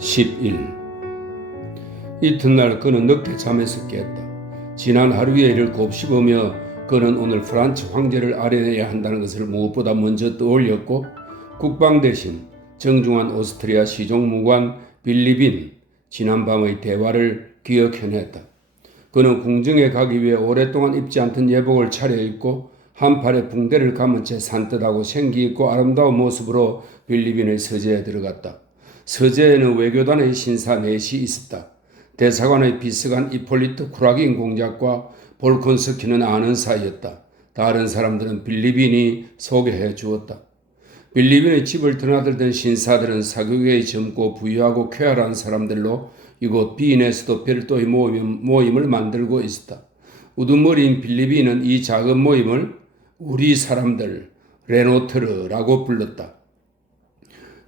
10일 이튿날 그는 늦게 잠에서 깼다. 지난 하루의 일을 곱씹으며 그는 오늘 프란츠 황제를 알아내야 한다는 것을 무엇보다 먼저 떠올렸고, 국방 대신 정중한 오스트리아 시종무관 빌리빈 지난밤의 대화를 기억해냈다. 그는 궁정에 가기 위해 오랫동안 입지 않던 예복을 차려입고 한 팔에 붕대를 감은 채 산뜻하고 생기있고 아름다운 모습으로 빌리빈의 서재에 들어갔다. 서재에는 외교단의 신사 넷이 있었다. 대사관의 비서관 이폴리트 쿠라긴 공작과 볼콘스키는 아는 사이였다. 다른 사람들은 빌리빈이 소개해 주었다. 빌리빈의 집을 드나들던 신사들은 사교계의 젊고 부유하고 쾌활한 사람들로 이곳 비인에서도 별도의 모임을 만들고 있었다. 우두머리인 빌리빈은 이 작은 모임을 우리 사람들 레노트르라고 불렀다.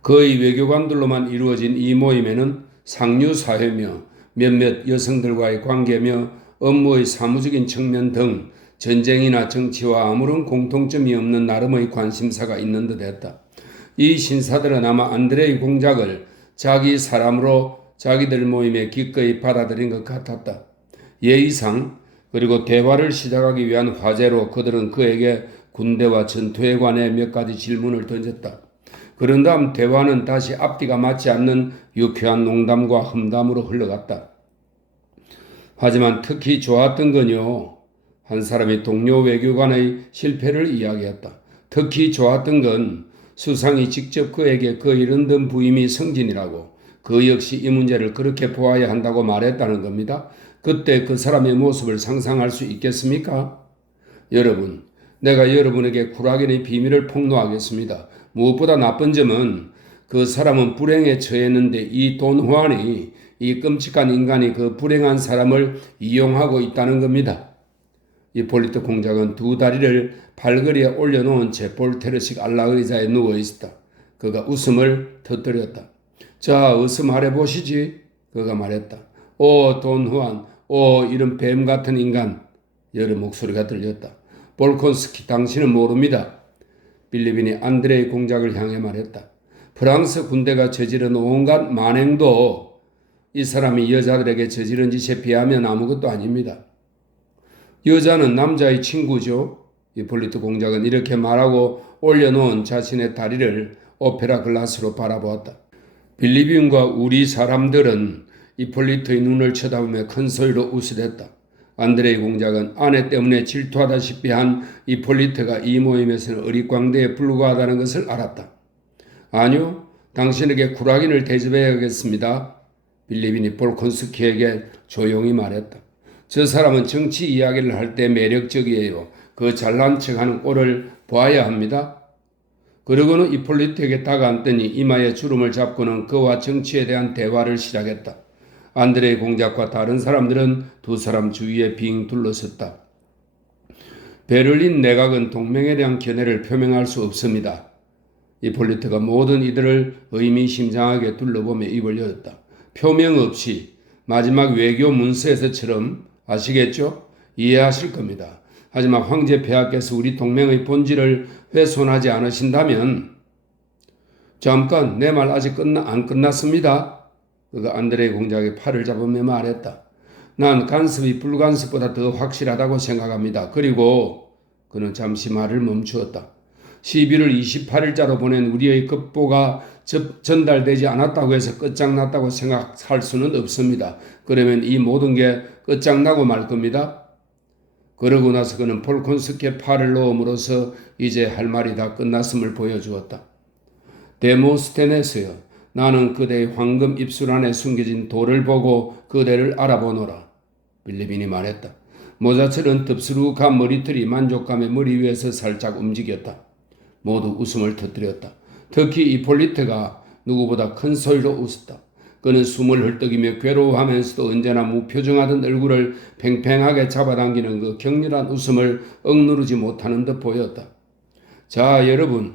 거의 외교관들로만 이루어진 이 모임에는 상류사회며 몇몇 여성들과의 관계며 업무의 사무적인 측면 등 전쟁이나 정치와 아무런 공통점이 없는 나름의 관심사가 있는 듯 했다. 이 신사들은 아마 안드레이 공작을 자기 사람으로 자기들 모임에 기꺼이 받아들인 것 같았다. 예의상 그리고 대화를 시작하기 위한 화제로 그들은 그에게 군대와 전투에 관해 몇 가지 질문을 던졌다. 그런 다음 대화는 다시 앞뒤가 맞지 않는 유쾌한 농담과 험담으로 흘러갔다. 하지만 특히 좋았던 건요, 한 사람이 동료 외교관의 실패를 이야기했다. 특히 좋았던 건 수상이 직접 그에게 그 이른든 부임이 성진이라고, 그 역시 이 문제를 그렇게 보아야 한다고 말했다는 겁니다. 그때 그 사람의 모습을 상상할 수 있겠습니까? 여러분, 내가 여러분에게 쿠라긴의 비밀을 폭로하겠습니다. 무엇보다 나쁜 점은 그 사람은 불행에 처했는데 이 돈 후안이, 이 끔찍한 인간이 그 불행한 사람을 이용하고 있다는 겁니다. 이폴리트 공작은 두 다리를 발걸이에 올려놓은 채 볼테르식 안라 의자에 누워 있었다. 그가 웃음을 터뜨렸다. 자, 어서 말해보시지. 그가 말했다. 오, 돈 후안, 오, 이런 뱀 같은 인간. 여러 목소리가 들렸다. 볼콘스키, 당신은 모릅니다. 빌리빈이 안드레이 공작을 향해 말했다. 프랑스 군대가 저지른 온갖 만행도 이 사람이 여자들에게 저지른 짓에 비하면 아무것도 아닙니다. 여자는 남자의 친구죠. 이폴리트 공작은 이렇게 말하고 올려놓은 자신의 다리를 오페라 글라스로 바라보았다. 빌리빈과 우리 사람들은 이폴리트의 눈을 쳐다보며 큰 소리로 웃으댔다. 안드레이 공작은 아내 때문에 질투하다시피 한 이폴리트가 이 모임에서는 어릿광대에 불과하다는 것을 알았다. 아니요, 당신에게 쿠라긴을 대접해야겠습니다. 빌리빈이 볼콘스키에게 조용히 말했다. 저 사람은 정치 이야기를 할 때 매력적이에요. 그 잘난 척하는 꼴을 보아야 합니다. 그러고는 이폴리트에게 다가앉더니 이마에 주름을 잡고는 그와 정치에 대한 대화를 시작했다. 안드레이 공작과 다른 사람들은 두 사람 주위에 빙 둘러섰다. 베를린 내각은 동맹에 대한 견해를 표명할 수 없습니다. 이폴리트가 모든 이들을 의미심장하게 둘러보며 입을 열었다. 표명 없이 마지막 외교 문서에서처럼, 아시겠죠? 이해하실 겁니다. 하지만 황제 폐하께서 우리 동맹의 본질을 훼손하지 않으신다면, 잠깐, 내 말 아직 안 끝났습니다. 그가 안드레이 공작의 팔을 잡으며 말했다. 난 간섭이 불간섭보다 더 확실하다고 생각합니다. 그리고 그는 잠시 말을 멈추었다. 11월 28일자로 보낸 우리의 급보가 전달되지 않았다고 해서 끝장났다고 생각할 수는 없습니다. 그러면 이 모든 게 끝장나고 말 겁니다. 그러고 나서 그는 볼콘스키의 팔을 놓음으로써 이제 할 말이 다 끝났음을 보여주었다. 데모스테네스여, 나는 그대의 황금 입술 안에 숨겨진 돌을 보고 그대를 알아보노라. 빌리빈이 말했다. 모자처럼 덥수룩한 머리털이 만족감에 머리 위에서 살짝 움직였다. 모두 웃음을 터뜨렸다. 특히 이폴리트가 누구보다 큰 소리로 웃었다. 그는 숨을 헐떡이며 괴로워하면서도 언제나 무표정하던 얼굴을 팽팽하게 잡아당기는 그 격렬한 웃음을 억누르지 못하는 듯 보였다. 자, 여러분,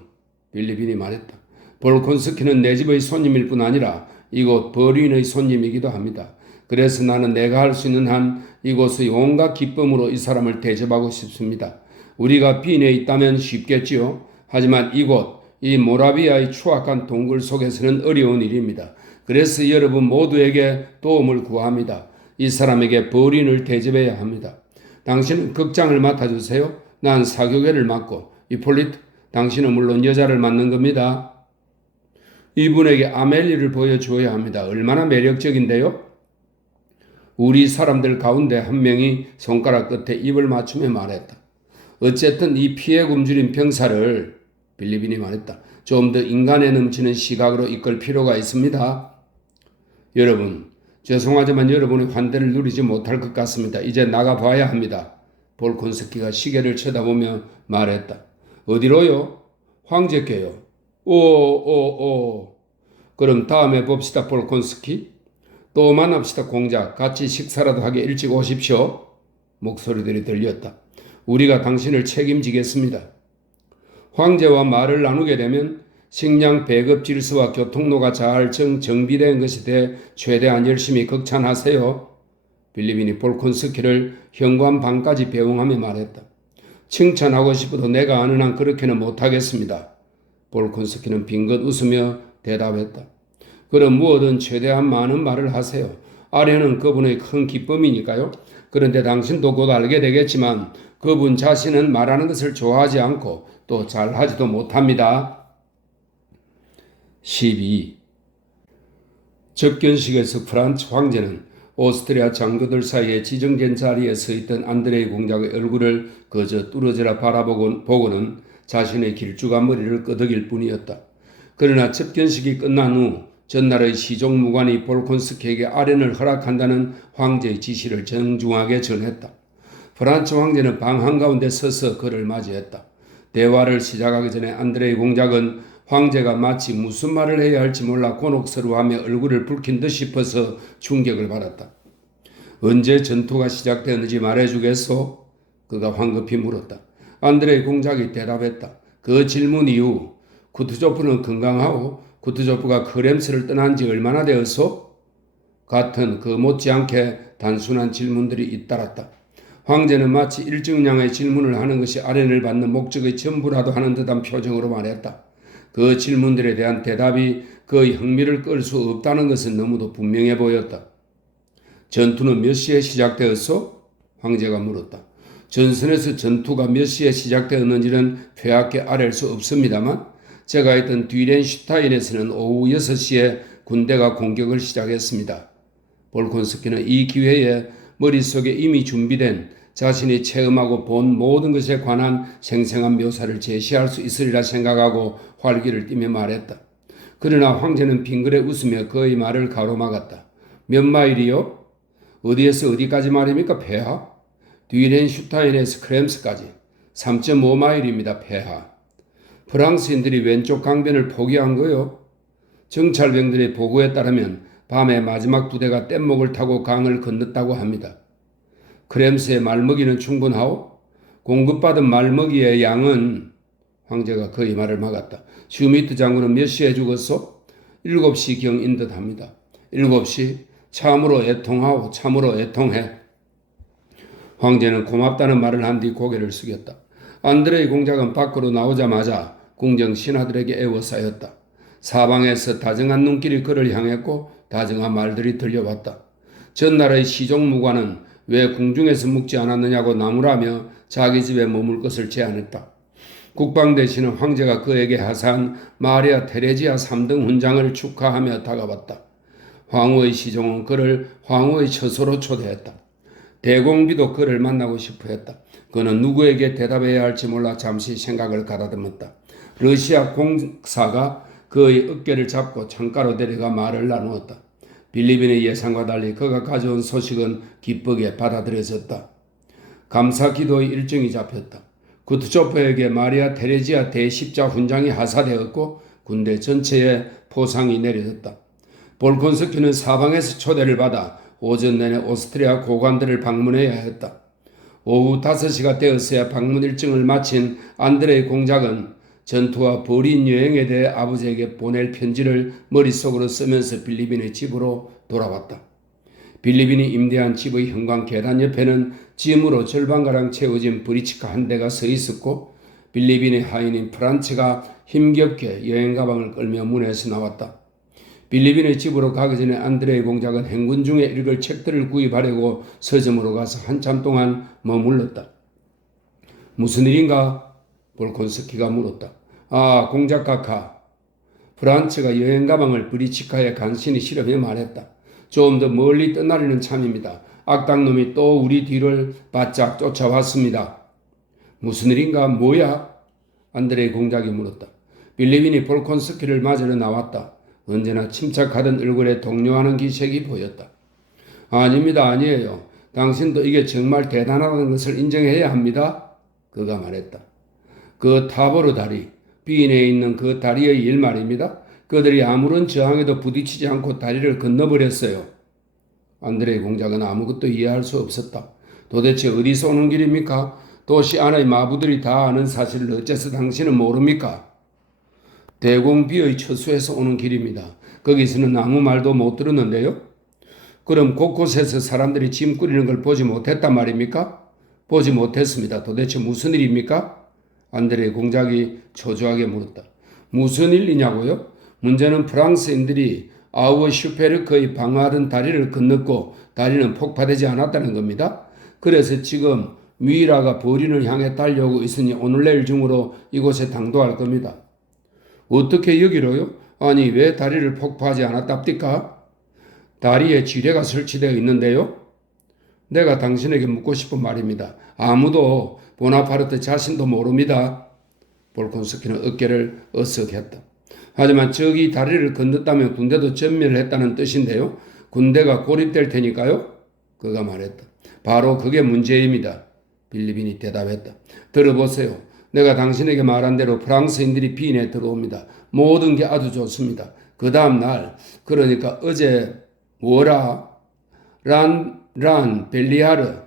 빌리빈이 말했다. 볼콘스키는 내 집의 손님일 뿐 아니라 이곳 버린의 손님이기도 합니다. 그래서 나는 내가 할 수 있는 한 이곳의 온갖 기쁨으로 이 사람을 대접하고 싶습니다. 우리가 빈에 있다면 쉽겠지요. 하지만 이곳 이 모라비아의 추악한 동굴 속에서는 어려운 일입니다. 그래서 여러분 모두에게 도움을 구합니다. 이 사람에게 벌인을 대접해야 합니다. 당신은 극장을 맡아주세요. 난 사교계를 맡고, 이폴리트, 당신은 물론 여자를 맡는 겁니다. 이분에게 아멜리를 보여주어야 합니다. 얼마나 매력적인데요? 우리 사람들 가운데 한 명이 손가락 끝에 입을 맞추며 말했다. 어쨌든 이 피해 굶주린 병사를, 빌리빈이 말했다, 좀 더 인간에 넘치는 시각으로 이끌 필요가 있습니다. 여러분, 죄송하지만 여러분의 환대를 누리지 못할 것 같습니다. 이제 나가봐야 합니다. 볼콘스키가 시계를 쳐다보며 말했다. 어디로요? 황제께요. 오. 그럼 다음에 봅시다, 볼콘스키. 또 만납시다, 공작. 같이 식사라도 하게 일찍 오십시오. 목소리들이 들렸다. 우리가 당신을 책임지겠습니다. 황제와 말을 나누게 되면 식량 배급 질서와 교통로가 잘 정비된 것에 대해 최대한 열심히 극찬하세요. 빌리빈이 볼콘스키를 현관방까지 배웅하며 말했다. 칭찬하고 싶어도 내가 아는 한 그렇게는 못하겠습니다. 볼콘스키는 빙긋 웃으며 대답했다. 그럼 무엇든 최대한 많은 말을 하세요. 아련은 그분의 큰 기쁨이니까요. 그런데 당신도 곧 알게 되겠지만 그분 자신은 말하는 것을 좋아하지 않고 또 잘하지도 못합니다. 12. 접견식에서 프란츠 황제는 오스트리아 장교들 사이에 지정된 자리에 서 있던 안드레이 공작의 얼굴을 그저 뚫어져라 바라보고는 자신의 길쭉한 머리를 끄덕일 뿐이었다. 그러나 접견식이 끝난 후 전날의 시종무관이 볼콘스키에게 아련을 허락한다는 황제의 지시를 정중하게 전했다. 프란츠 황제는 방 한가운데 서서 그를 맞이했다. 대화를 시작하기 전에 안드레이 공작은 황제가 마치 무슨 말을 해야 할지 몰라 곤혹스러워하며 얼굴을 붉힌 듯 싶어서 충격을 받았다. 언제 전투가 시작되었는지 말해주겠소? 그가 황급히 물었다. 안드레이 공작이 대답했다. 그 질문 이후 쿠투조프는 건강하고 쿠투조프가 크렘스를 떠난 지 얼마나 되었소? 같은 그 못지않게 단순한 질문들이 잇따랐다. 황제는 마치 일정량의 질문을 하는 것이 아련을 받는 목적의 전부라도 하는 듯한 표정으로 말했다. 그 질문들에 대한 대답이 그의 흥미를 끌 수 없다는 것은 너무도 분명해 보였다. 전투는 몇 시에 시작되었소? 황제가 물었다. 전선에서 전투가 몇 시에 시작되었는지는 폐하께 아랠 수 없습니다만 제가 있던 뒤렌슈타인에서는 오후 6시에 군대가 공격을 시작했습니다. 볼콘스키는 이 기회에 머릿속에 이미 준비된 자신이 체험하고 본 모든 것에 관한 생생한 묘사를 제시할 수 있으리라 생각하고 활기를 띠며 말했다. 그러나 황제는 빙그레 웃으며 그의 말을 가로막았다. 몇 마일이요? 어디에서 어디까지 말입니까, 폐하? 뒤렌슈타인에서 크렘스까지 3.5마일입니다, 폐하. 프랑스인들이 왼쪽 강변을 포기한 거요? 정찰병들의 보고에 따르면 밤에 마지막 부대가 뗏목을 타고 강을 건넜다고 합니다. 크렘스의 말먹이는 충분하오? 공급받은 말먹이의 양은, 황제가 그의 말을 막았다. 슈미트 장군은 몇 시에 죽었소? 7시경인 듯 합니다. 7시? 참으로 애통하오. 참으로 애통해. 황제는 고맙다는 말을 한 뒤 고개를 숙였다. 안드레이 공작은 밖으로 나오자마자 궁정 신하들에게 애워싸였다. 사방에서 다정한 눈길이 그를 향했고 다정한 말들이 들려왔다. 전날의 시종무관은 왜 궁중에서 묵지 않았느냐고 나무라며 자기 집에 머물 것을 제안했다. 국방대신은 황제가 그에게 하사한 마리아 테레지아 3등 훈장을 축하하며 다가왔다. 황후의 시종은 그를 황후의 처소로 초대했다. 대공비도 그를 만나고 싶어 했다. 그는 누구에게 대답해야 할지 몰라 잠시 생각을 가다듬었다. 러시아 공사가 그의 어깨를 잡고 창가로 데려가 말을 나누었다. 빌리빈의 예상과 달리 그가 가져온 소식은 기쁘게 받아들여졌다. 감사 기도의 일정이 잡혔다. 쿠투조프에게 마리아 테레지아 대십자 훈장이 하사되었고 군대 전체에 포상이 내려졌다. 볼콘스키는 사방에서 초대를 받아 오전 내내 오스트리아 고관들을 방문해야 했다. 오후 5시가 되었어야 방문 일정을 마친 안드레이 공작은 전투와 벌인 여행에 대해 아버지에게 보낼 편지를 머릿속으로 쓰면서 빌리빈의 집으로 돌아왔다. 빌리빈이 임대한 집의 현관 계단 옆에는 짐으로 절반가량 채워진 브리치카 한 대가 서 있었고 빌리빈의 하인인 프란츠가 힘겹게 여행 가방을 끌며 문에서 나왔다. 빌리빈의 집으로 가기 전에 안드레의 공작은 행군 중에 읽을 책들을 구입하려고 서점으로 가서 한참 동안 머물렀다. 무슨 일인가? 볼콘스키가 물었다. 아, 공작 카카. 프란츠가 여행 가방을 브리치카에 간신히 실으며 말했다. 좀 더 멀리 떠나려는 참입니다. 악당놈이 또 우리 뒤를 바짝 쫓아왔습니다. 무슨 일인가? 뭐야? 안드레의 공작이 물었다. 빌리빈이 볼콘스키를 맞으러 나왔다. 언제나 침착하던 얼굴에 동요하는 기색이 보였다. 아닙니다. 아니에요. 당신도 이게 정말 대단하다는 것을 인정해야 합니다. 그가 말했다. 그 타보르 다리, 비인에 있는 그 다리의 일 말입니다. 그들이 아무런 저항에도 부딪히지 않고 다리를 건너버렸어요. 안드레의 공작은 아무것도 이해할 수 없었다. 도대체 어디서 오는 길입니까? 도시 안의 마부들이 다 아는 사실을 어째서 당신은 모릅니까? 대공비의 처수에서 오는 길입니다. 거기서는 아무 말도 못 들었는데요. 그럼 곳곳에서 사람들이 짐 꾸리는 걸 보지 못했단 말입니까? 보지 못했습니다. 도대체 무슨 일입니까? 안드레의 공작이 초조하게 물었다. 무슨 일이냐고요? 문제는 프랑스인들이 아우어 슈페르크의 방어하던 다리를 건넜고 다리는 폭파되지 않았다는 겁니다. 그래서 지금 미이라가 버린을 향해 달려오고 있으니 오늘 내일 중으로 이곳에 당도할 겁니다. 어떻게 여기로요? 아니 왜 다리를 폭파하지 않았답니까? 다리에 지뢰가 설치되어 있는데요. 내가 당신에게 묻고 싶은 말입니다. 아무도 보나파르트 자신도 모릅니다. 볼콘스키는 어깨를 어석했다. 하지만 저기 다리를 건넜다면 군대도 전멸을 했다는 뜻인데요. 군대가 고립될 테니까요. 그가 말했다. 바로 그게 문제입니다. 빌리빈이 대답했다. 들어보세요. 내가 당신에게 말한 대로 프랑스인들이 비인에 들어옵니다. 모든 게 아주 좋습니다. 그 다음 날, 그러니까 어제 뭐라? 벨리아르,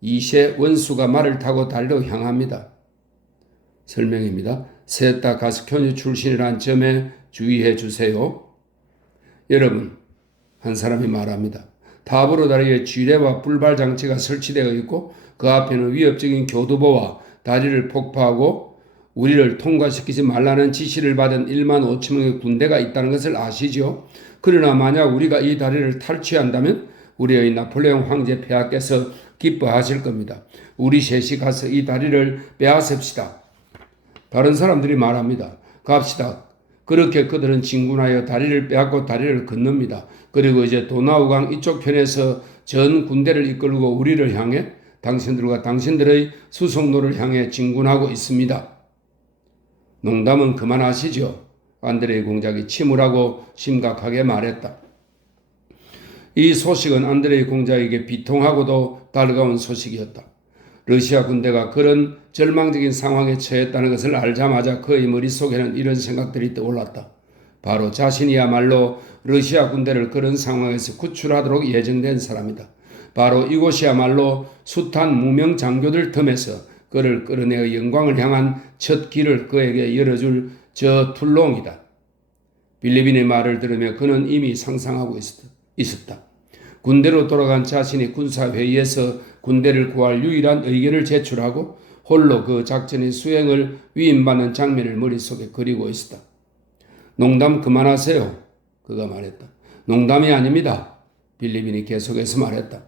이세 원수가 말을 타고 달려 향합니다. 설명입니다. 셋 다 가스교류 출신이란 점에 주의해 주세요. 여러분, 한 사람이 말합니다. 타보르 다리에 지뢰와 불발 장치가 설치되어 있고 그 앞에는 위협적인 교두보와 다리를 폭파하고 우리를 통과시키지 말라는 지시를 받은 1만 5천 명의 군대가 있다는 것을 아시죠? 그러나 만약 우리가 이 다리를 탈취한다면 우리의 나폴레옹 황제 폐하께서 기뻐하실 겁니다. 우리 셋이 가서 이 다리를 빼앗읍시다. 다른 사람들이 말합니다. 갑시다. 그렇게 그들은 진군하여 다리를 빼앗고 다리를 건넙니다. 그리고 이제 도나우강 이쪽 편에서 전 군대를 이끌고 우리를 향해 당신들과 당신들의 수송로를 향해 진군하고 있습니다. 농담은 그만하시죠. 안드레의 공작이 침울하고 심각하게 말했다. 이 소식은 안드레의 공작에게 비통하고도 달가운 소식이었다. 러시아 군대가 그런 절망적인 상황에 처했다는 것을 알자마자 그의 머릿속에는 이런 생각들이 떠올랐다. 바로 자신이야말로 러시아 군대를 그런 상황에서 구출하도록 예정된 사람이다. 바로 이곳이야말로 숱한 무명 장교들 틈에서 그를 끌어내어 영광을 향한 첫 길을 그에게 열어줄 저 툴롱이다. 빌리빈의 말을 들으며 그는 이미 상상하고 있었다. 군대로 돌아간 자신이 군사회의에서 군대를 구할 유일한 의견을 제출하고 홀로 그 작전의 수행을 위임받는 장면을 머릿속에 그리고 있었다. 농담 그만하세요. 그가 말했다. 농담이 아닙니다. 빌리빈이 계속해서 말했다.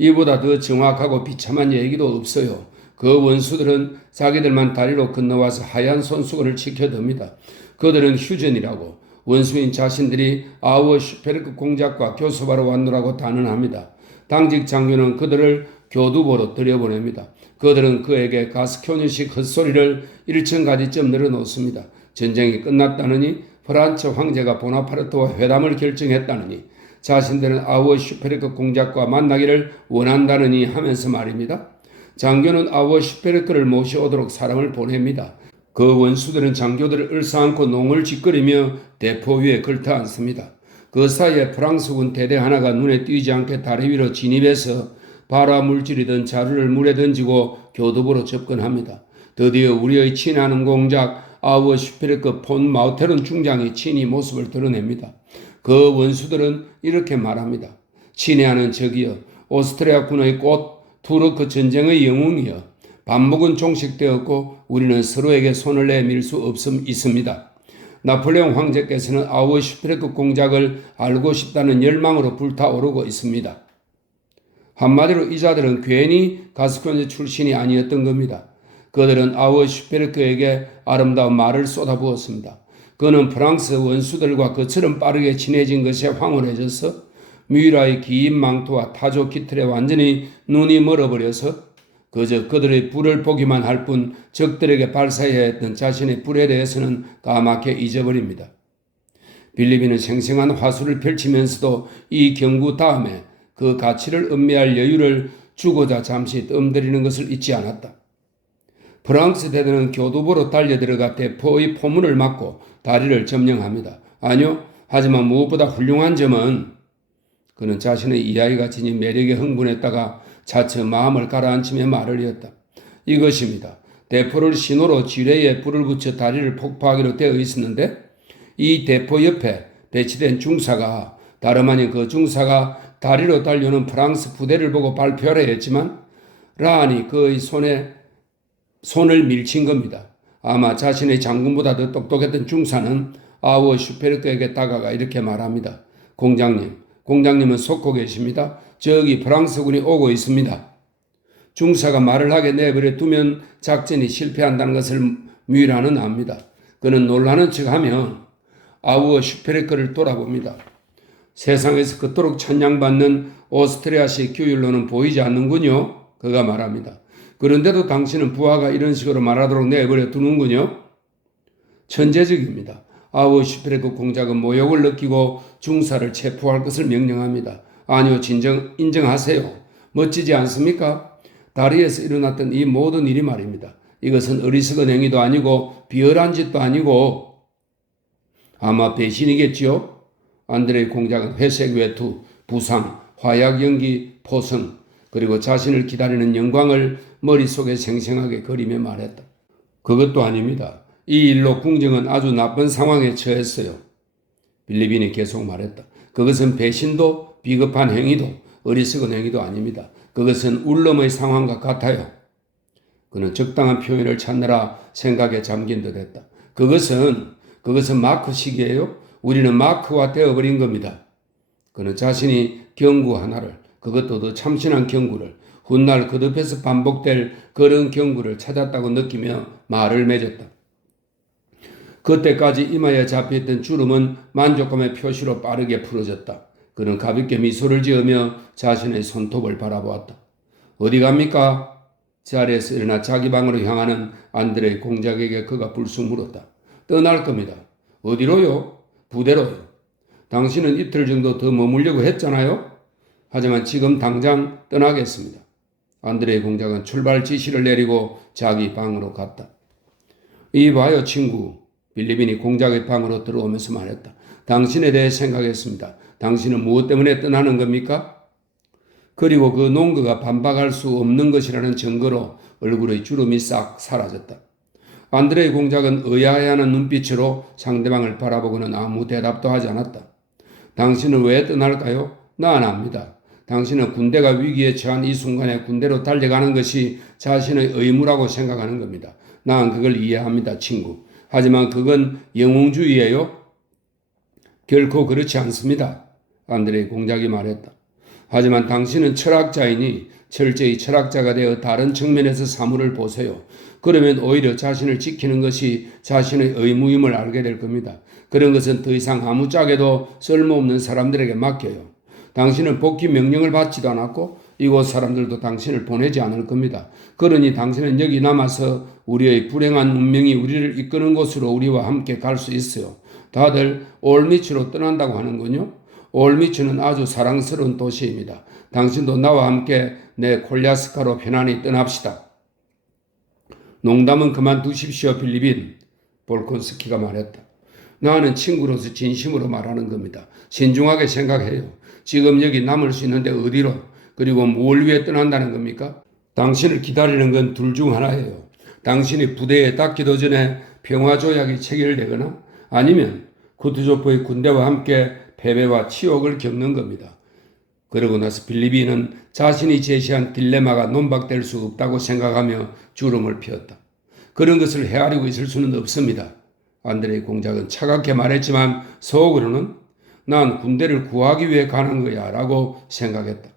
이보다 더 정확하고 비참한 얘기도 없어요. 그 원수들은 자기들만 다리로 건너와서 하얀 손수건을 지켜듭니다. 그들은 휴전이라고 원수인 자신들이 아우어 슈페르크 공작과 교섭하러 왔노라고 단언합니다. 당직 장교는 그들을 교두보로 들여보냅니다. 그들은 그에게 가스교류식 헛소리를 1천가지쯤 늘어놓습니다. 전쟁이 끝났다느니 프란츠 황제가 보나파르트와 회담을 결정했다느니 자신들은 아우어 슈페르크 공작과 만나기를 원한다느니 하면서 말입니다. 장교는 아우어 슈페르크를 모셔오도록 사람을 보냅니다. 그 원수들은 장교들을 을사안고 농을 짓거리며 대포 위에 걸터 앉습니다. 그 사이에 프랑스군 대대 하나가 눈에 띄지 않게 다리 위로 진입해서 발화 물질이던 자루를 물에 던지고 교두보로 접근합니다. 드디어 우리의 친하는 공작 아우어 슈페르크 폰 마우테른 중장이 친히 모습을 드러냅니다. 그 원수들은 이렇게 말합니다. 친애하는 적이여, 오스트리아 군의 꽃, 투르크 전쟁의 영웅이여, 반목은 종식되었고 우리는 서로에게 손을 내밀 수 있습니다. 나폴레옹 황제께서는 아우슈페르크 공작을 알고 싶다는 열망으로 불타오르고 있습니다. 한마디로 이 자들은 괜히 가스콘제 출신이 아니었던 겁니다. 그들은 아우슈페르크에게 아름다운 말을 쏟아부었습니다. 그는 프랑스 원수들과 그처럼 빠르게 친해진 것에 황홀해져서 뮤라의 긴 망토와 타조 깃털에 완전히 눈이 멀어버려서 그저 그들의 불을 보기만 할 뿐 적들에게 발사해야 했던 자신의 불에 대해서는 까맣게 잊어버립니다. 빌리비는 생생한 화술을 펼치면서도 이 경구 다음에 그 가치를 음미할 여유를 주고자 잠시 뜸들이는 것을 잊지 않았다. 프랑스 대대는 교두보로 달려들어가 대포의 포문을 막고 다리를 점령합니다. 아니요, 하지만 무엇보다 훌륭한 점은 그는 자신의 이야기가 지닌 매력에 흥분했다가 차츰 마음을 가라앉히며 말을 이었다. 이것입니다. 대포를 신호로 지뢰에 불을 붙여 다리를 폭파하기로 되어 있었는데 이 대포 옆에 배치된 중사가 다름 아닌 그 중사가 다리로 달려오는 프랑스 부대를 보고 발표하려 했지만 라안이 그의 손을 밀친 겁니다. 아마 자신의 장군보다 더 똑똑했던 중사는 아우슈페르크에게 다가가 이렇게 말합니다. 공장님은 속고 계십니다. 저기 프랑스군이 오고 있습니다. 중사가 말을 하게 내버려 두면 작전이 실패한다는 것을 뮤라는 압니다. 그는 놀라는 척하며 아우슈페르크를 돌아봅니다. 세상에서 그토록 찬양받는 오스트리아식 규율로는 보이지 않는군요. 그가 말합니다. 그런데도 당신은 부하가 이런 식으로 말하도록 내버려 두는군요. 천재적입니다. 아우슈페르크 공작은 모욕을 느끼고 중사를 체포할 것을 명령합니다. 아니요, 인정하세요. 멋지지 않습니까? 다리에서 일어났던 이 모든 일이 말입니다. 이것은 어리석은 행위도 아니고 비열한 짓도 아니고 아마 배신이겠지요? 안드레이 공작은 회색 외투, 부상, 화약 연기, 포성, 그리고 자신을 기다리는 영광을 머릿속에 생생하게 그리며 말했다. 그것도 아닙니다. 이 일로 궁정은 아주 나쁜 상황에 처했어요. 빌리빈이 계속 말했다. 그것은 배신도 비겁한 행위도 어리석은 행위도 아닙니다. 그것은 울름의 상황과 같아요. 그는 적당한 표현을 찾느라 생각에 잠긴 듯 했다. 그것은 마크식이에요. 우리는 마크화 되어버린 겁니다. 그는 자신이 경구 하나를, 그것도 더 참신한 경구를, 훗날 거듭해서 반복될 그런 경구를 찾았다고 느끼며 말을 맺었다. 그때까지 이마에 잡혀있던 주름은 만족감의 표시로 빠르게 풀어졌다. 그는 가볍게 미소를 지으며 자신의 손톱을 바라보았다. 어디 갑니까? 자리에서 일어나 자기 방으로 향하는 안드레이 공작에게 그가 불쑥 물었다. 떠날 겁니다. 어디로요? 부대로요. 당신은 이틀 정도 더 머물려고 했잖아요? 하지만 지금 당장 떠나겠습니다. 안드레이 공작은 출발 지시를 내리고 자기 방으로 갔다. 이봐요, 친구. 빌리빈이 공작의 방으로 들어오면서 말했다. 당신에 대해 생각했습니다. 당신은 무엇 때문에 떠나는 겁니까? 그리고 그 농거가 반박할 수 없는 것이라는 증거로 얼굴의 주름이 싹 사라졌다. 안드레이 공작은 의아해하는 눈빛으로 상대방을 바라보고는 아무 대답도 하지 않았다. 당신은 왜 떠날까요? 난 압니다. 당신은 군대가 위기에 처한 이 순간에 군대로 달려가는 것이 자신의 의무라고 생각하는 겁니다. 난 그걸 이해합니다, 친구. 하지만 그건 영웅주의예요? 결코 그렇지 않습니다. 안드레이 공작이 말했다. 하지만 당신은 철학자이니 철저히 철학자가 되어 다른 측면에서 사물을 보세요. 그러면 오히려 자신을 지키는 것이 자신의 의무임을 알게 될 겁니다. 그런 것은 더 이상 아무짝에도 쓸모없는 사람들에게 맡겨요. 당신은 복귀 명령을 받지도 않았고 이곳 사람들도 당신을 보내지 않을 겁니다. 그러니 당신은 여기 남아서 우리의 불행한 운명이 우리를 이끄는 곳으로 우리와 함께 갈 수 있어요. 다들 올미츠로 떠난다고 하는군요. 올미츠는 아주 사랑스러운 도시입니다. 당신도 나와 함께 내 콜야스카로 편안히 떠납시다. 농담은 그만두십시오, 빌리빈. 볼콘스키가 말했다. 나는 친구로서 진심으로 말하는 겁니다. 신중하게 생각해요. 지금 여기 남을 수 있는데 어디로? 그리고 뭘 위해 떠난다는 겁니까? 당신을 기다리는 건 둘 중 하나예요. 당신이 부대에 닿기도 전에 평화조약이 체결되거나 아니면 쿠투조프의 군대와 함께 패배와 치욕을 겪는 겁니다. 그러고 나서 빌리빈은 자신이 제시한 딜레마가 논박될 수 없다고 생각하며 주름을 피웠다. 그런 것을 헤아리고 있을 수는 없습니다. 안드레이 공작은 차갑게 말했지만 속으로는 난 군대를 구하기 위해 가는 거야 라고 생각했다.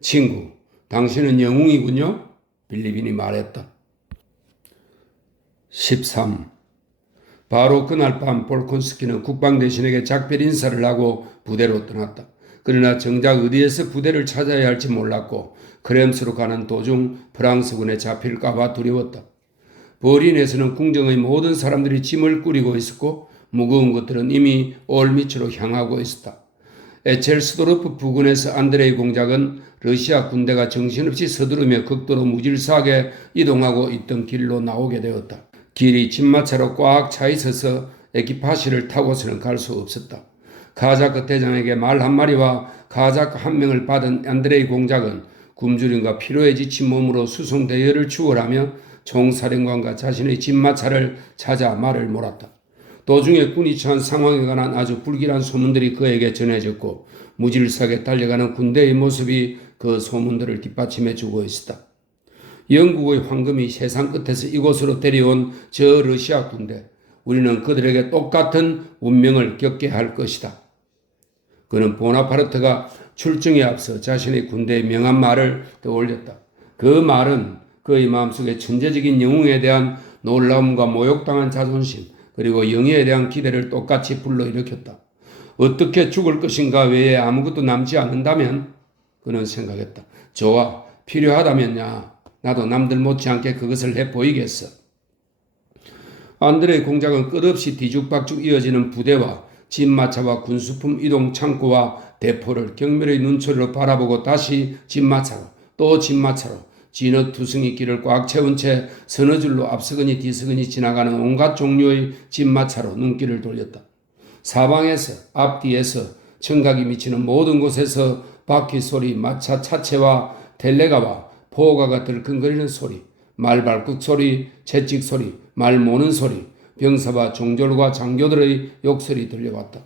친구, 당신은 영웅이군요? 빌리빈이 말했다. 13. 바로 그날 밤 볼콘스키는 국방대신에게 작별 인사를 하고 부대로 떠났다. 그러나 정작 어디에서 부대를 찾아야 할지 몰랐고 크렘스로 가는 도중 프랑스군에 잡힐까 봐 두려웠다. 버린에서는 궁정의 모든 사람들이 짐을 꾸리고 있었고 무거운 것들은 이미 올미치로 향하고 있었다. 에첼스도르프 부근에서 안드레이 공작은 러시아 군대가 정신없이 서두르며 극도로 무질서하게 이동하고 있던 길로 나오게 되었다. 길이 진마차로 꽉 차 있어서 에키파시를 타고서는 갈 수 없었다. 카자크 대장에게 말 한마리와 카자크 한 명을 받은 안드레이 공작은 굶주림과 피로에 지친 몸으로 수송대열을 추월하며 총사령관과 자신의 진마차를 찾아 말을 몰았다. 도중에 군이 처한 상황에 관한 아주 불길한 소문들이 그에게 전해졌고 무질서하게 달려가는 군대의 모습이 그 소문들을 뒷받침해 주고 있었다. 영국의 황금이 세상 끝에서 이곳으로 데려온 저 러시아 군대, 우리는 그들에게 똑같은 운명을 겪게 할 것이다. 그는 보나파르트가 출정에 앞서 자신의 군대의 명한 말을 떠올렸다. 그 말은 그의 마음속에 천재적인 영웅에 대한 놀라움과 모욕당한 자존심, 그리고 영예에 대한 기대를 똑같이 불러일으켰다. 어떻게 죽을 것인가 외에 아무것도 남지 않는다면 그는 생각했다. 좋아, 필요하다면야 나도 남들 못지않게 그것을 해보이겠어. 안드레이 공작은 끝없이 뒤죽박죽 이어지는 부대와 진마차와 군수품 이동 창고와 대포를 경멸의 눈초리로 바라보고 다시 진마차로 또 진마차로 진흙투성이 길을 꽉 채운 채 서너 줄로 앞서거니 뒤서거니 지나가는 온갖 종류의 진마차로 눈길을 돌렸다. 사방에서 앞뒤에서 청각이 미치는 모든 곳에서 바퀴 소리, 마차 차체와 텔레가와 포가가 들컹거리는 소리, 말발굽 소리, 채찍 소리, 말 모는 소리, 병사와 종졸과 장교들의 욕설이 들려왔다.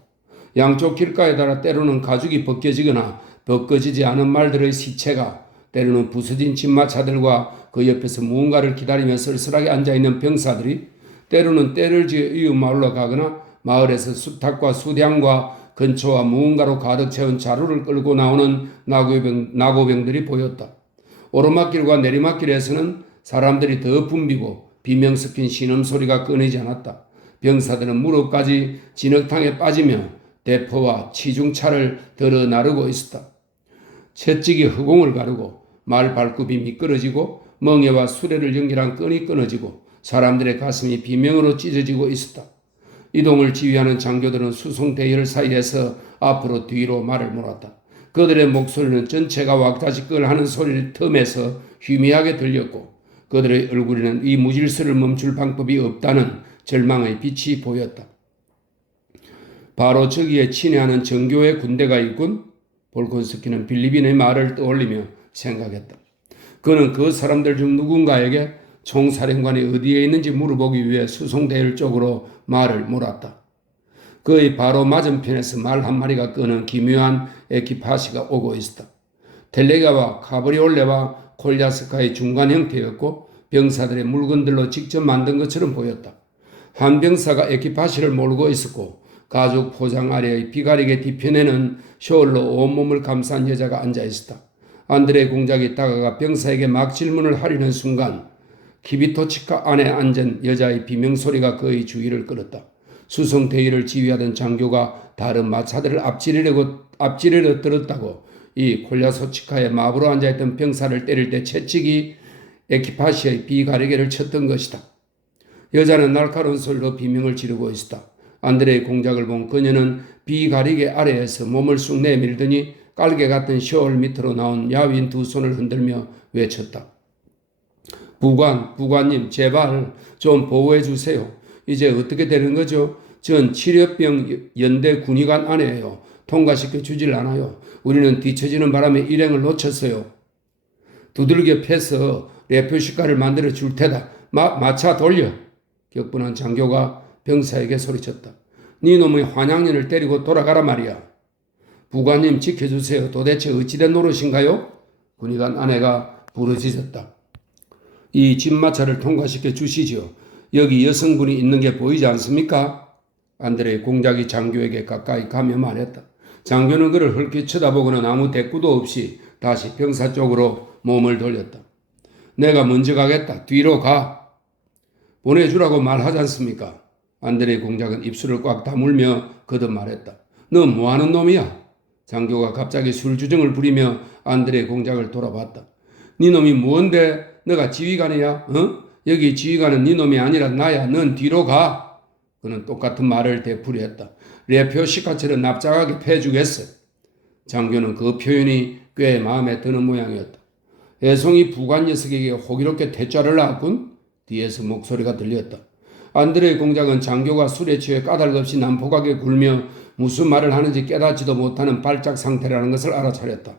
양쪽 길가에 따라 때로는 가죽이 벗겨지거나 벗겨지지 않은 말들의 시체가, 때로는 부서진 진마차들과 그 옆에서 무언가를 기다리며 쓸쓸하게 앉아있는 병사들이, 때로는 때를 지어 이웃 마을로 가거나 마을에서 수탉과 수량과 근초와 무언가로 가득 채운 자루를 끌고 나오는 나고병들이 보였다. 오르막길과 내리막길에서는 사람들이 더 붐비고 비명 섞인 신음소리가 끊이지 않았다. 병사들은 무릎까지 진흙탕에 빠지며 대포와 치중차를 덜어 나르고 있었다. 채찍이 허공을 가르고 말 발굽이 미끄러지고 멍에와 수레를 연결한 끈이 끊어지고 사람들의 가슴이 비명으로 찢어지고 있었다. 이동을 지휘하는 장교들은 수송 대열 사이에서 앞으로 뒤로 말을 몰았다. 그들의 목소리는 전체가 왁자지껄 하는 소리 틈에서 희미하게 들렸고 그들의 얼굴에는 이 무질서를 멈출 방법이 없다는 절망의 빛이 보였다. 바로 저기에 친애하는 정교의 군대가 있군. 볼콘스키는 빌리빈의 말을 떠올리며 생각했다. 그는 그 사람들 중 누군가에게 총사령관이 어디에 있는지 물어보기 위해 수송대열 쪽으로 말을 몰았다. 그의 바로 맞은편에서 말 한마리가 끄는 기묘한 에키파시가 오고 있었다. 텔레가와 카브리올레와 콜야스카의 중간 형태였고 병사들의 물건들로 직접 만든 것처럼 보였다. 한 병사가 에키파시를 몰고 있었고 가죽 포장 아래의 비가리개 뒤편에는 셔얼로 온몸을 감싼 여자가 앉아 있었다. 안드레 공작이 다가가 병사에게 막 질문을 하려는 순간 키비토치카 안에 앉은 여자의 비명소리가 그의 주의를 끌었다. 수송 대위를 지휘하던 장교가 다른 마차들을 앞지르려 들었다고 이 콜야소치카의 마부로 앉아있던 병사를 때릴 때 채찍이 에키파시의 비가리개를 쳤던 것이다. 여자는 날카로운 소리로 비명을 지르고 있었다. 안드레의 공작을 본 그녀는 비가리개 아래에서 몸을 쑥 내밀더니 깔개 같은 셔얼 밑으로 나온 야윈 두 손을 흔들며 외쳤다. 부관님 제발 좀 보호해 주세요. 이제 어떻게 되는 거죠? 전 치료병 연대 군의관 아내예요. 통과시켜 주질 않아요. 우리는 뒤처지는 바람에 일행을 놓쳤어요. 두들겨 패서 레표시카를 만들어 줄 테다. 마차 돌려. 격분한 장교가 병사에게 소리쳤다. 네 놈의 환양년을 때리고 돌아가라 말이야. 부관님 지켜주세요. 도대체 어찌된 노릇인가요? 군의관 아내가 부르짖었다. 이 진마차를 통과시켜 주시지요. 여기 여성분이 있는 게 보이지 않습니까? 안드레이 공작이 장교에게 가까이 가며 말했다. 장교는 그를 헐게 쳐다보고는 아무 대꾸도 없이 다시 병사 쪽으로 몸을 돌렸다. 내가 먼저 가겠다. 뒤로 가. 보내주라고 말하지 않습니까? 안드레이 공작은 입술을 꽉 다물며 거듭 말했다. 너 뭐하는 놈이야? 장교가 갑자기 술주정을 부리며 안드레이 공작을 돌아봤다. 네 놈이 뭔데? 너가 지휘관이야? 어? 여기 지휘관은 네 놈이 아니라 나야. 넌 뒤로 가. 그는 똑같은 말을 되풀이했다. 레표 시카처럼 납작하게 패주겠어. 장교는 그 표현이 꽤 마음에 드는 모양이었다. 애송이 부관 녀석에게 호기롭게 퇴짜를 놨군? 뒤에서 목소리가 들렸다. 안드레이 공작은 장교가 술에 취해 까닭없이 난폭하게 굴며 무슨 말을 하는지 깨닫지도 못하는 발작 상태라는 것을 알아차렸다.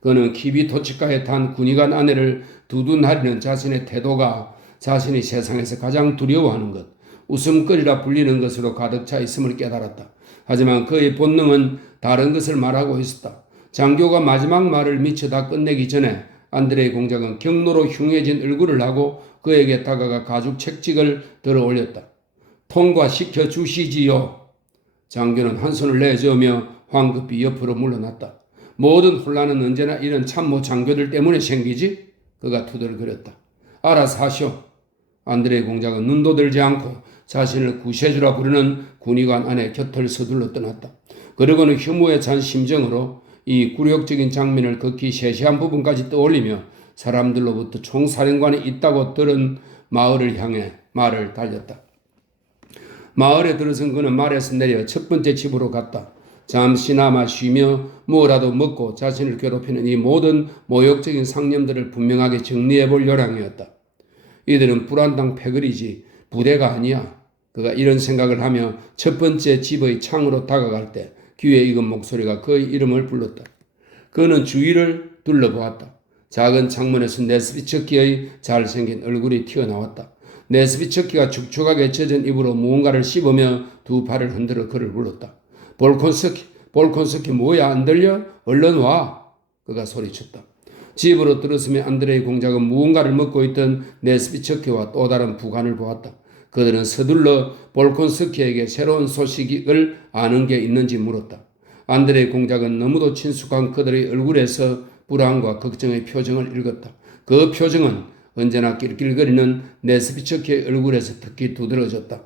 그는 키비토치카에 탄 군의관 아내를 두둔하려는 자신의 태도가 자신이 세상에서 가장 두려워하는 것, 웃음거리라 불리는 것으로 가득 차 있음을 깨달았다. 하지만 그의 본능은 다른 것을 말하고 있었다. 장교가 마지막 말을 미처 다 끝내기 전에 안드레이 공작은 경로로 흉해진 얼굴을 하고 그에게 다가가 가죽 책찍을 들어 올렸다. 통과시켜 주시지요. 장교는 한 손을 내저으며 황급히 옆으로 물러났다. 모든 혼란은 언제나 이런 참모 장교들 때문에 생기지? 그가 투덜거렸다. 알아서 하시오. 안드레이 공작은 눈도 들지 않고 자신을 구세주라 부르는 군의관 안에 곁을 서둘러 떠났다. 그러고는 혐오에 찬 심정으로 이 굴욕적인 장면을 극히 세세한 부분까지 떠올리며 사람들로부터 총사령관이 있다고 들은 마을을 향해 말을 달렸다. 마을에 들어선 그는 말에서 내려 첫 번째 집으로 갔다. 잠시나마 쉬며 뭐라도 먹고 자신을 괴롭히는 이 모든 모욕적인 상념들을 분명하게 정리해 볼 요량이었다. 이들은 불안당 패거리지 부대가 아니야. 그가 이런 생각을 하며 첫 번째 집의 창으로 다가갈 때 귀에 익은 목소리가 그의 이름을 불렀다. 그는 주위를 둘러보았다. 작은 창문에서 네스비츠키의 잘생긴 얼굴이 튀어나왔다. 네스비츠키가 축축하게 젖은 입으로 무언가를 씹으며 두 팔을 흔들어 그를 불렀다. 볼콘스키 뭐야 안 들려? 얼른 와. 그가 소리쳤다. 집으로 들어서며 안드레이 공작은 무언가를 먹고 있던 네스비츠키와 또 다른 부관을 보았다. 그들은 서둘러 볼콘스키에게 새로운 소식을 아는 게 있는지 물었다. 안드레이 공작은 너무도 친숙한 그들의 얼굴에서 불안과 걱정의 표정을 읽었다. 그 표정은 언제나 낄낄거리는 네스비츠키의 얼굴에서 특히 두드러졌다.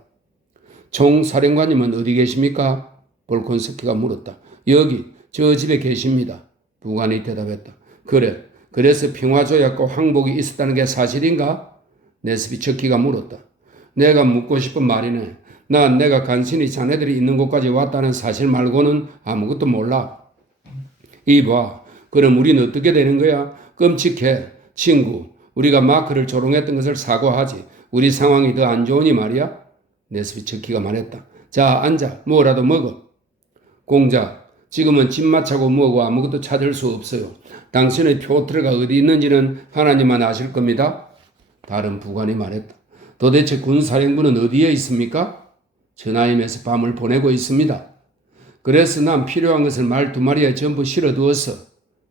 총사령관님은 어디 계십니까? 볼콘스키가 물었다. 여기 저 집에 계십니다. 부관이 대답했다. 그래, 그래서 평화조약과 항복이 있었다는 게 사실인가? 네스비츠키가 물었다. 내가 묻고 싶은 말이네. 난 내가 간신히 자네들이 있는 곳까지 왔다는 사실 말고는 아무것도 몰라. 이봐, 그럼 우린 어떻게 되는 거야? 끔찍해. 친구, 우리가 마크를 조롱했던 것을 사과하지. 우리 상황이 더 안 좋으니 말이야? 네스비츠키가 말했다. 자, 앉아. 뭐라도 먹어. 공작, 지금은 집마차고 뭐고 아무것도 찾을 수 없어요. 당신의 표트가 어디 있는지는 하나님만 아실 겁니다. 다른 부관이 말했다. 도대체 군사령부는 어디에 있습니까? 전하임에서 밤을 보내고 있습니다. 그래서 난 필요한 것을 말 두 마리에 전부 실어두었어.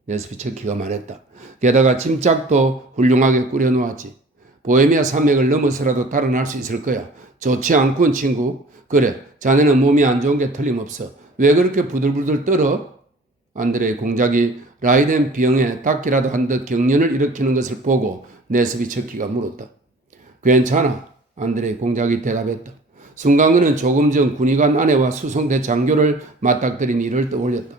네스비츠키가 말했다. 게다가 짐짝도 훌륭하게 꾸려놓았지. 보헤미아 산맥을 넘어서라도 달아날 수 있을 거야. 좋지 않군 친구. 그래, 자네는 몸이 안 좋은 게 틀림없어. 왜 그렇게 부들부들 떨어? 안드레이 공작이 라이덴 병에 닦기라도 한 듯 경련을 일으키는 것을 보고 네스비츠키가 물었다. 괜찮아. 안드레이 공작이 대답했다. 순간 그는 조금 전 군의관 아내와 수송대 장교를 맞닥뜨린 일을 떠올렸다.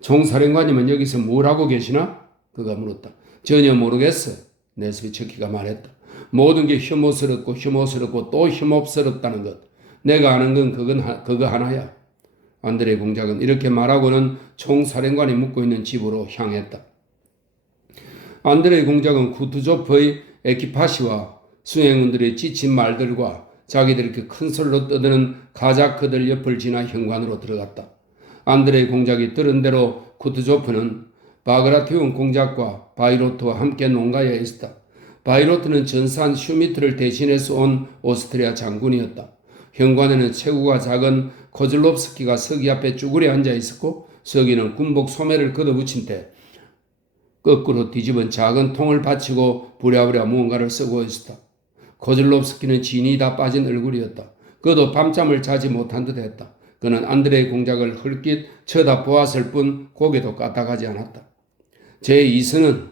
총사령관님은 여기서 뭘 하고 계시나? 그가 물었다. 전혀 모르겠어. 네스비츠키가 말했다. 모든 게 혐오스럽고 또 혐오스럽다는 것. 내가 아는 건 그거 하나야. 안드레이 공작은 이렇게 말하고는 총사령관이 묵고 있는 집으로 향했다. 안드레이 공작은 쿠투조프의 에키파시와 수행원들의 지친 말들과 자기들이 큰 소리로 떠드는 가자크들 옆을 지나 현관으로 들어갔다. 안드레이 공작이 들은 대로 쿠투조프는 바그라티온 공작과 바이로트와 함께 농가에 있었다. 바이로트는 전산 슈미트를 대신해서 온 오스트리아 장군이었다. 현관에는 체구가 작은 코즐롭스키가 서기 앞에 쭈그려 앉아 있었고 서기는 군복 소매를 걷어붙인 채 거꾸로 뒤집은 작은 통을 받치고 부랴부랴 무언가를 쓰고 있었다. 코즐롭스키는 진이 다 빠진 얼굴이었다. 그도 밤잠을 자지 못한 듯했다. 그는 안드레의 공작을 흘낏 쳐다보았을 뿐 고개도 까딱하지 않았다. 제2서는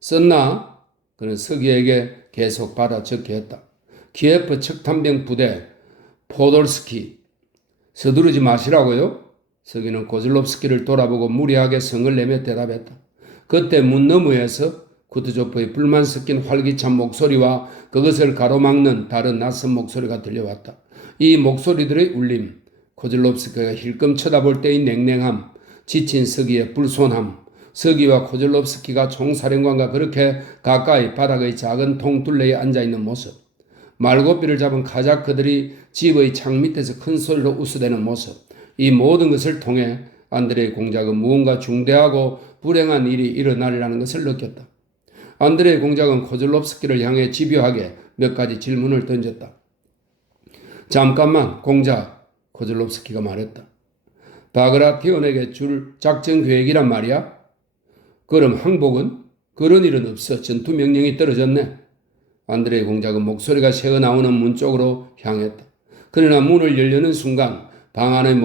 썼나? 그는 서기에게 계속 받아 적게 했다. 키예프 척탄병 부대 포돌스키. 서두르지 마시라고요? 서기는 고즐롭스키를 돌아보고 무리하게 성을 내며 대답했다. 그때 문 너머에서 쿠투조프의 불만 섞인 활기찬 목소리와 그것을 가로막는 다른 낯선 목소리가 들려왔다. 이 목소리들의 울림, 고즐롭스키가 힐끔 쳐다볼 때의 냉랭함, 지친 서기의 불손함, 서기와 코즐롭스키가 총사령관과 그렇게 가까이 바닥의 작은 통둘레에 앉아있는 모습, 말고삐를 잡은 카자크들이 집의 창 밑에서 큰 소리로 웃어대는 모습, 이 모든 것을 통해 안드레의 공작은 무언가 중대하고 불행한 일이 일어나리라는 것을 느꼈다. 안드레의 공작은 코즐롭스키를 향해 집요하게 몇 가지 질문을 던졌다. 잠깐만, 공작, 코즐롭스키가 말했다. 바그라티온에게 줄 작전 계획이란 말이야? 그럼 항복은? 그런 일은 없어. 전투 명령이 떨어졌네. 안드레의 공작은 목소리가 새어나오는 문 쪽으로 향했다. 그러나 문을 열려는 순간 방 안의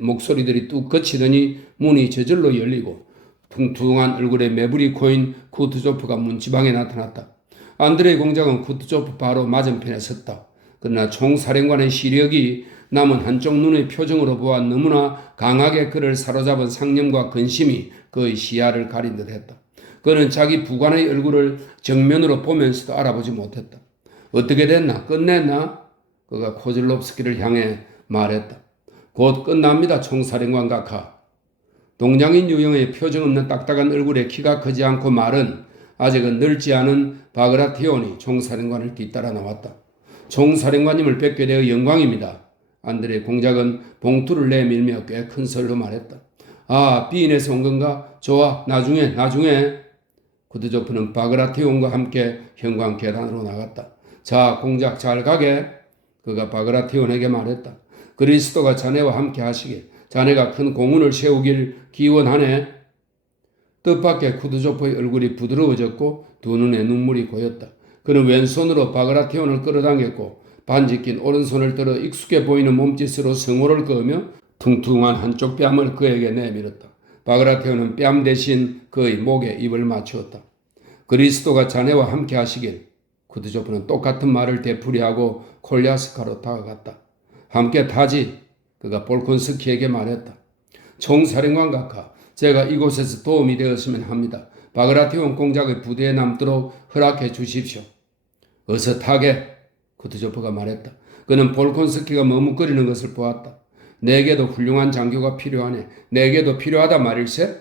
목소리들이 뚝 그치더니 문이 저절로 열리고 퉁퉁한 얼굴에 매부리 코인 쿠투조프가 문지방에 나타났다. 안드레의 공작은 쿠투조프 바로 맞은편에 섰다. 그러나 총사령관의 시력이 남은 한쪽 눈의 표정으로 보아 너무나 강하게 그를 사로잡은 상념과 근심이 그의 시야를 가린 듯했다. 그는 자기 부관의 얼굴을 정면으로 보면서도 알아보지 못했다. 어떻게 됐나? 끝냈나? 그가 코즐롭스키를 향해 말했다. 곧 끝납니다, 총사령관 각하. 동양인 유형의 표정 없는 딱딱한 얼굴에 키가 크지 않고 말은 아직은 늙지 않은 바그라티온이 총사령관을 뒤따라 나왔다. 총사령관님을 뵙게 되어 영광입니다. 안드레 공작은 봉투를 내밀며 꽤 큰 소리로 말했다. 아, 비인에서 온 건가? 좋아, 나중에. 쿠투조프는 바그라티온과 함께 현관 계단으로 나갔다. 자, 공작 잘 가게. 그가 바그라티온에게 말했다. 그리스도가 자네와 함께 하시길. 자네가 큰 공훈을 세우길 기원하네. 뜻밖의 쿠투조프의 얼굴이 부드러워졌고 두 눈에 눈물이 고였다. 그는 왼손으로 바그라티온을 끌어당겼고 반지 낀 오른손을 들어 익숙해 보이는 몸짓으로 성호를 그으며 퉁퉁한 한쪽 뺨을 그에게 내밀었다. 바그라티온은 뺨 대신 그의 목에 입을 맞추었다. 그리스도가 자네와 함께 하시길. 쿠투조프는 똑같은 말을 되풀이하고 콜야스카로 다가갔다. 함께 타지. 그가 볼콘스키에게 말했다. 총사령관 각하, 제가 이곳에서 도움이 되었으면 합니다. 바그라티온 공작의 부대에 남도록 허락해 주십시오. 어서 타게. 쿠투조프가 말했다. 그는 볼콘스키가 머뭇거리는 것을 보았다. 내게도 훌륭한 장교가 필요하네. 내게도 필요하다 말일세?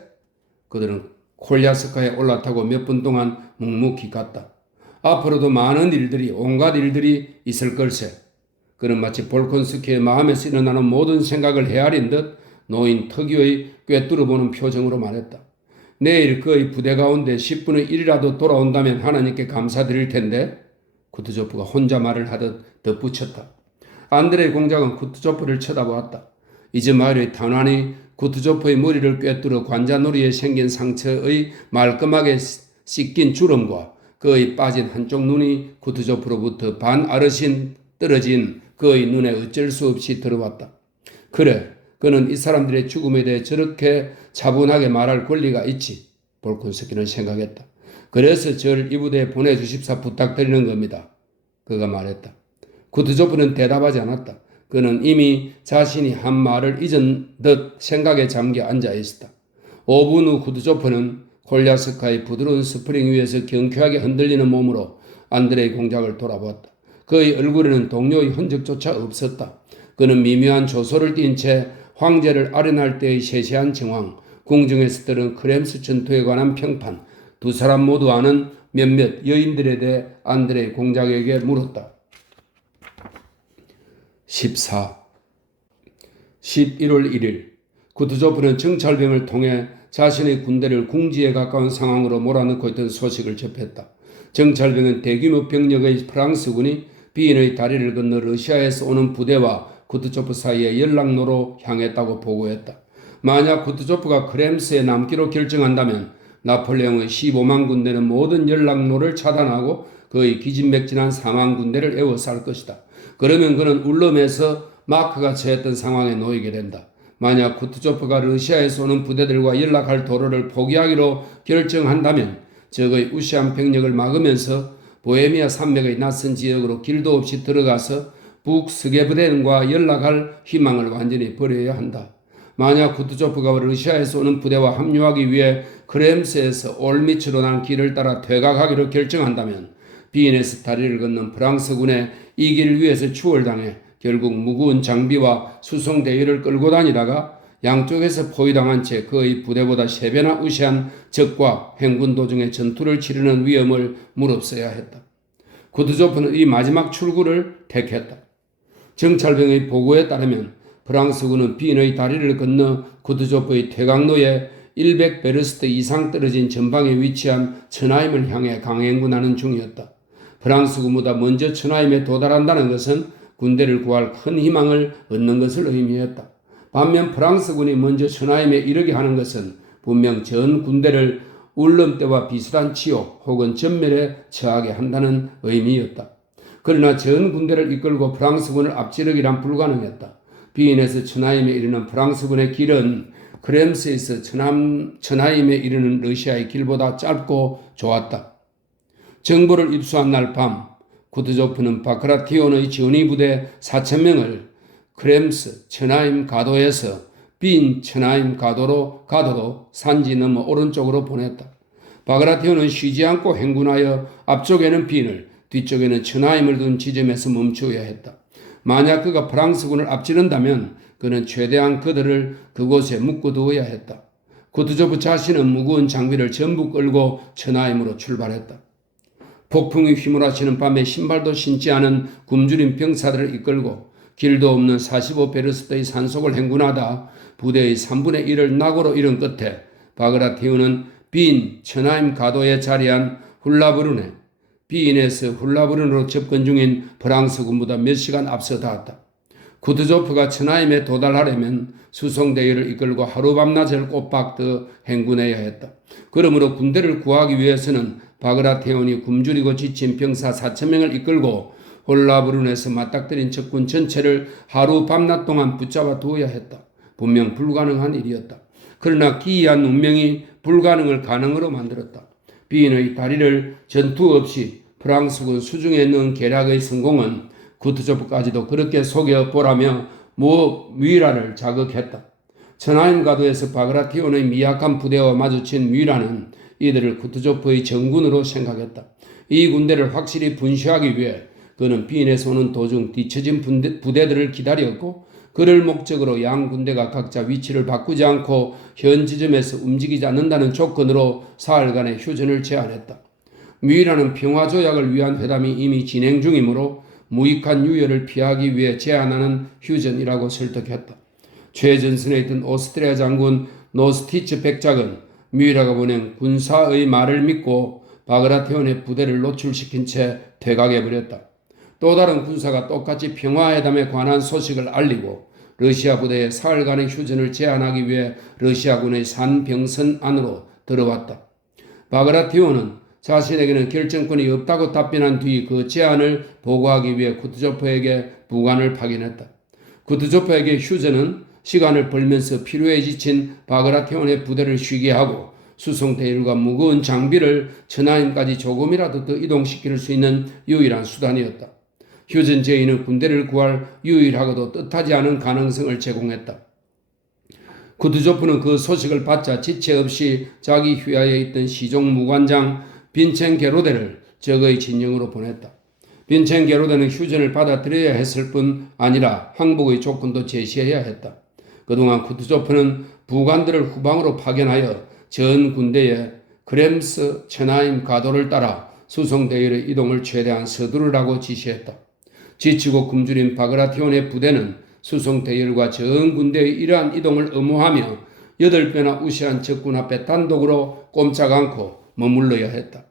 그들은 콜야스카에 올라타고 몇 분 동안 묵묵히 갔다. 앞으로도 많은 일들이, 온갖 일들이 있을 걸세. 그는 마치 볼콘스키의 마음에서 일어나는 모든 생각을 헤아린 듯 노인 특유의 꿰뚫어보는 표정으로 말했다. 내일 그의 부대 가운데 10분의 1이라도 돌아온다면 하나님께 감사드릴 텐데. 쿠투조프가 혼자 말을 하듯 덧붙였다. 안드레의 공작은 쿠투조프를 쳐다보았다. 이제 마을의 탄환이 쿠투조프의 머리를 꿰뚫어 관자놀이에 생긴 상처의 말끔하게 씻긴 주름과 그의 빠진 한쪽 눈이 쿠투조프로부터 반 아르신 떨어진 그의 눈에 어쩔 수 없이 들어왔다. 그래, 그는 이 사람들의 죽음에 대해 저렇게 차분하게 말할 권리가 있지. 볼콘스키는 생각했다. 그래서 저를 이 부대에 보내주십사 부탁드리는 겁니다. 그가 말했다. 쿠투조프는 대답하지 않았다. 그는 이미 자신이 한 말을 잊은 듯 생각에 잠겨 앉아 있었다. 5분 후 쿠투조프는 콜야스카의 부드러운 스프링 위에서 경쾌하게 흔들리는 몸으로 안드레의 공작을 돌아보았다. 그의 얼굴에는 동료의 흔적조차 없었다. 그는 미묘한 조소를 띈 채 황제를 아련할 때의 세세한 정황, 궁중에서 들은 크렘스 전투에 관한 평판, 두 사람 모두 아는 몇몇 여인들에 대해 안드레의 공작에게 물었다. 14. 11월 1일 쿠투조프는 정찰병을 통해 자신의 군대를 궁지에 가까운 상황으로 몰아넣고 있던 소식을 접했다. 정찰병은 대규모 병력의 프랑스군이 비인의 다리를 건너 러시아에서 오는 부대와 쿠투조프 사이에 연락로로 향했다고 보고했다. 만약 쿠투조프가 크렘스에 남기로 결정한다면 나폴레옹의 15만 군대는 모든 연락로를 차단하고 거의 기진맥진한 4만 군대를 에워쌀 것이다. 그러면 그는 울름에서 마크가 처했던 상황에 놓이게 된다. 만약 쿠투조프가 러시아에서 오는 부대들과 연락할 도로를 포기하기로 결정한다면 적의 우시한 병력을 막으면서 보헤미아 산맥의 낯선 지역으로 길도 없이 들어가서 북스계 부대과 연락할 희망을 완전히 버려야 한다. 만약 쿠투조프가 러시아에서 오는 부대와 합류하기 위해 크렘스에서 올미츠로 난 길을 따라 퇴각하기로 결정한다면 비엔에서 다리를 건넌 프랑스군의 이 길 위에서 추월당해 결국 무거운 장비와 수송대열을 끌고 다니다가 양쪽에서 포위당한 채 그의 부대보다 3배나 우시한 적과 행군 도중에 전투를 치르는 위험을 무릅써야 했다. 쿠투조프는 이 마지막 출구를 택했다. 정찰병의 보고에 따르면 프랑스군은 비엔의 다리를 건너 쿠투조프의 퇴각로에 100베르스트 이상 떨어진 전방에 위치한 츠나임을 향해 강행군하는 중이었다. 프랑스군보다 먼저 츠나임에 도달한다는 것은 군대를 구할 큰 희망을 얻는 것을 의미했다. 반면 프랑스군이 먼저 츠나임에 이르게 하는 것은 분명 전 군대를 울름 때와 비슷한 치욕 혹은 전멸에 처하게 한다는 의미였다. 그러나 전 군대를 이끌고 프랑스군을 앞지르기란 불가능했다. 비엔에서 츠나임에 이르는 프랑스군의 길은 크렘스에서 츠나임에 이르는 러시아의 길보다 짧고 좋았다. 정보를 입수한 날 밤 쿠투조프는 바크라티온의 전위 부대 4,000명을 크렘스 츠나임 가도에서 빈 츠나임 가도로 산지 넘어 오른쪽으로 보냈다. 바그라티온은 쉬지 않고 행군하여 앞쪽에는 빈을 뒤쪽에는 츠나임을 둔 지점에서 멈추어야 했다. 만약 그가 프랑스군을 앞지른다면 그는 최대한 그들을 그곳에 묶어두어야 했다. 쿠투조프 자신은 무거운 장비를 전부 끌고 츠나임으로 출발했다. 폭풍이 휘몰아치는 밤에 신발도 신지 않은 굶주린 병사들을 이끌고 길도 없는 45베르스트의 산속을 행군하다 부대의 3분의 1을 낙오로 잃은 끝에 바그라티온은 빈 츠나임 가도에 자리한 훌라브룬에 비엔에서 훌라브룬으로 접근 중인 프랑스군보다 몇 시간 앞서 닿았다. 쿠투조프가 츠나임에 도달하려면 수송대열을 이끌고 하루 밤낮을 꼬박 더 행군해야 했다. 그러므로 군대를 구하기 위해서는 바그라티온이 굶주리고 지친 병사 4,000명을 이끌고 홀라브룬에서 맞닥뜨린 적군 전체를 하루 밤낮 동안 붙잡아 두어야 했다. 분명 불가능한 일이었다. 그러나 기이한 운명이 불가능을 가능으로 만들었다. 비엔의 다리를 전투 없이 프랑스군 수중에 넣은 계략의 성공은 쿠투조프까지도 그렇게 속여보라며 뮤이라를 자극했다. 츠나임 가도에서 바그라티온의 미약한 부대와 마주친 뮤이라는 이들을 쿠투조프의 정군으로 생각했다. 이 군대를 확실히 분쇄하기 위해 그는 비엔에서 오는 도중 뒤처진 부대들을 기다렸고 그를 목적으로 양 군대가 각자 위치를 바꾸지 않고 현 지점에서 움직이지 않는다는 조건으로 사흘간의 휴전을 제안했다. 뮤이라는 평화조약을 위한 회담이 이미 진행 중이므로 무익한 유혈을 피하기 위해 제안하는 휴전이라고 설득했다. 최전선에 있던 오스트리아 장군 노스티츠 백작은 뮤이라가 보낸 군사의 말을 믿고 바그라티온의 부대를 노출시킨 채 퇴각해버렸다. 또 다른 군사가 똑같이 평화회담에 관한 소식을 알리고 러시아 부대에 사흘간의 휴전을 제안하기 위해 러시아군의 산병선 안으로 들어왔다. 바그라티온은 자신에게는 결정권이 없다고 답변한 뒤 그 제안을 보고하기 위해 쿠투조프에게 부관을 파견했다. 쿠투조프에게 휴전은 시간을 벌면서 피로에 지친 바그라티온의 부대를 쉬게 하고 수송대열과 무거운 장비를 츠나임까지 조금이라도 더 이동시킬 수 있는 유일한 수단이었다. 휴전 제의는 군대를 구할 유일하고도 뜻하지 않은 가능성을 제공했다. 쿠투조프는 그 소식을 받자 지체 없이 자기 휘하에 있던 시종 무관장 빈첸 게로데를 적의 진영으로 보냈다. 빈첸 게로데는 휴전을 받아들여야 했을 뿐 아니라 항복의 조건도 제시해야 했다. 그동안 쿠투조프는 부관들을 후방으로 파견하여 전 군대에 크렘스 츠나임 가도를 따라 수송대열의 이동을 최대한 서두르라고 지시했다. 지치고 굶주린 바그라티온의 부대는 수송대열과 전 군대의 이러한 이동을 엄호하며 8배나 우시한 적군 앞에 단독으로 꼼짝 않고 머물러야 했다.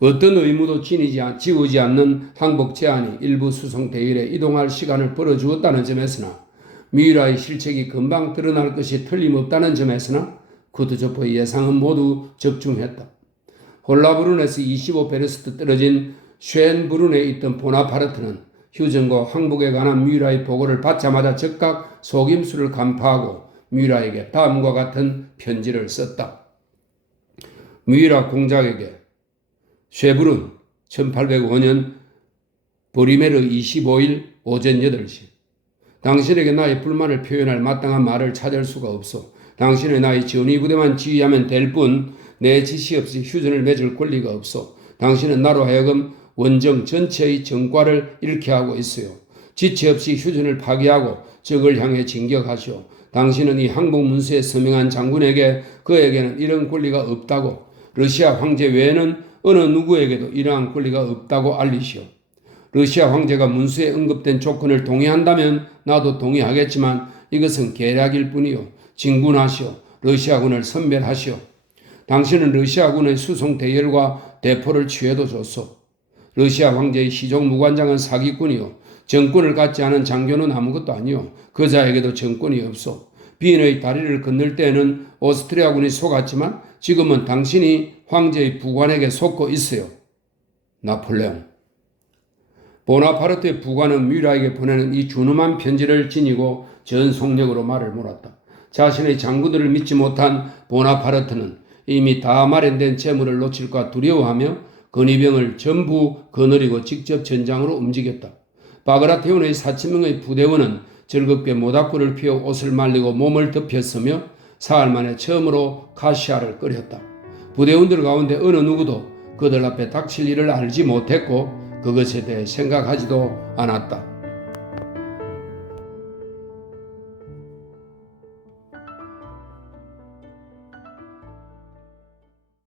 어떤 의무도 지우지 않는 항복 제한이 일부 수송대열에 이동할 시간을 벌어주었다는 점에서나 뮤이라의 실책이 금방 드러날 것이 틀림없다는 점에서나 쿠드조프의 예상은 모두 적중했다. 홀라브룬에서 25베르스트 떨어진 쉔브룬에 있던 보나파르트는 휴전과 항복에 관한 뮤라의 보고를 받자마자 즉각 속임수를 간파하고 뮤라에게 다음과 같은 편지를 썼다. 뮤라 공작에게 쉐브룬 1805년 보리메르 25일 오전 8시 당신에게 나의 불만을 표현할 마땅한 말을 찾을 수가 없어. 당신의 나의 전위부대만 지휘하면 될 뿐 내 지시 없이 휴전을 맺을 권리가 없어. 당신은 나로 하여금 원정 전체의 정과를 잃게 하고 있어요. 지체 없이 휴전을 파기하고 적을 향해 진격하시오. 당신은 이 항복문서에 서명한 장군에게 그에게는 이런 권리가 없다고, 러시아 황제 외에는 어느 누구에게도 이러한 권리가 없다고 알리시오. 러시아 황제가 문서에 언급된 조건을 동의한다면 나도 동의하겠지만 이것은 계략일 뿐이요. 진군하시오. 러시아군을 선멸하시오. 당신은 러시아군의 수송 대열과 대포를 취해도 좋소. 러시아 황제의 시종 무관장은 사기꾼이요. 정권을 갖지 않은 장교는 아무것도 아니요. 그 자에게도 정권이 없소. 빈의 다리를 건널 때에는 오스트리아군이 속았지만 지금은 당신이 황제의 부관에게 속고 있어요. 나폴레옹. 보나파르트의 부관은 뮤라에게 보내는 이 준엄한 편지를 지니고 전속력으로 말을 몰았다. 자신의 장군들을 믿지 못한 보나파르트는 이미 다 마련된 재물을 놓칠까 두려워하며 근위병을 전부 거느리고 직접 전장으로 움직였다. 바그라테온의 4,000명의 부대원은 즐겁게 모닥불을 피워 옷을 말리고 몸을 덮였으며 사흘 만에 처음으로 카시아를 끓였다. 부대원들 가운데 어느 누구도 그들 앞에 닥칠 일을 알지 못했고 그것에 대해 생각하지도 않았다.